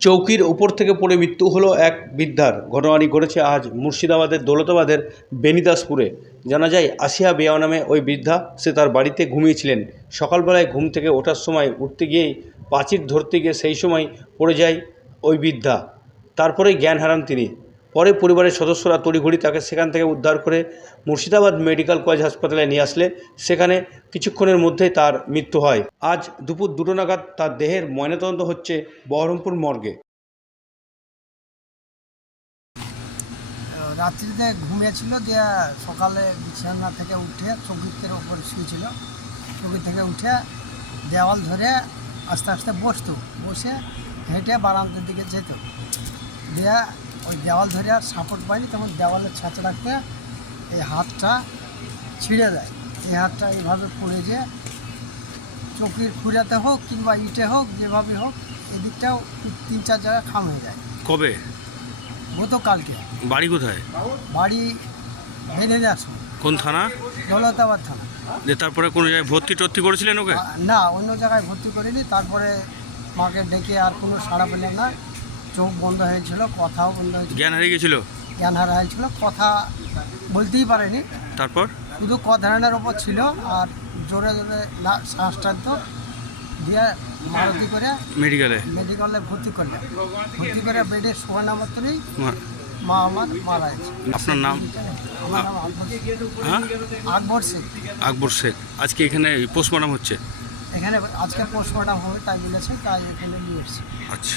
চৌকির উপর থেকে পড়ে মৃত্যু হলো এক বৃদ্ধার। ঘটনাটি ঘটেছে আজ মুর্শিদাবাদের দৌলতাবাদের বেনিদাসপুরে। জানা যায়, আসিয়া বেয়া নামে ওই বৃদ্ধা, সে তার বাড়িতে ঘুমিয়েছিলেন। সকালবেলায় ঘুম থেকে ওঠার সময় উঠতে গিয়েই পাঁচির ধরতে গিয়ে সেই সময় পড়ে যায় ওই বৃদ্ধা। তারপরেই জ্ঞান হারান তিনি। পরে পরিবারের সদস্যরা তড়িঘড়ি তাকে সেখান থেকে উদ্ধার করে মুর্শিদাবাদ মেডিকেল কলেজ হাসপাতালে নিয়ে আসলে। সেখানে কিছুক্ষণের মধ্যেই তার মৃত্যু হয়। আজ দুপুর দুটো নাগাদ তার দেহের ময়নাতদন্ত হচ্ছে বহরমপুর মর্গে। রাত্রিতে ঘুমিয়েছিল দিয়ে সকালে বিছানা থেকে উঠে চৌকিতের ওপর শুয়েছিল। চৌকি থেকে উঠে দেওয়াল ধরে আস্তে আস্তে বসতো। বসে হেঁটে বারান্দার দিকে যেত। দিয়ে ওই দেওয়াল ধরে আর সাপোর্ট পায়নি তখন দেওয়ালের ছাঁচে রাখতে এই হাতটা ছিঁড়ে দেয়। এই হাতটা এইভাবে পড়ে যে চৌকির খুঁড়াতে হোক কিংবা ইটে হোক যেভাবে হোক এদিকটাও তিন চার জায়গায় খাম হয়ে যায়। কবে? গতকালকে। বাড়ি কোথায়? বাড়ি বেঁধে যাচ্ছ কোন থানা? দৌলতাবাদ থানা। যে তারপরে কোনো জায়গায় ভর্তি টর্তি করেছিলেন ওকে? না অন্য জায়গায় ভর্তি করিনি তারপরে মাকে ডেকে আর কোনো সাড়া পেলাম না। চোখ বন্ধ হয়েছিল কথাও বন্ধ হয়েছিল। জ্ঞান হারিয়ে গেছিল? জ্ঞান হারা হয়েছিল কথা বলতেই পারেনি। তারপর? শুধু কথানের ওপর ছিল আর জোরে জোরে শ্বাস টানতো দিয়ে মারতি করে মেডিকেলে মেডিকেলে ভর্তি করলাম ভর্তি করে বেডে শোয়ানো মাত্রই মা- মা আমার মারা গেছে। আপনার নাম? আমার। হ্যাঁ? আকবর শেখ। আকবর শেখ। আজকে এখানে পোস্টমর্টম হচ্ছে? এখানে আজকে পোস্টমর্টম হবে তাই বলেছে তাই এখানে নিয়ে এসেছি। আচ্ছা।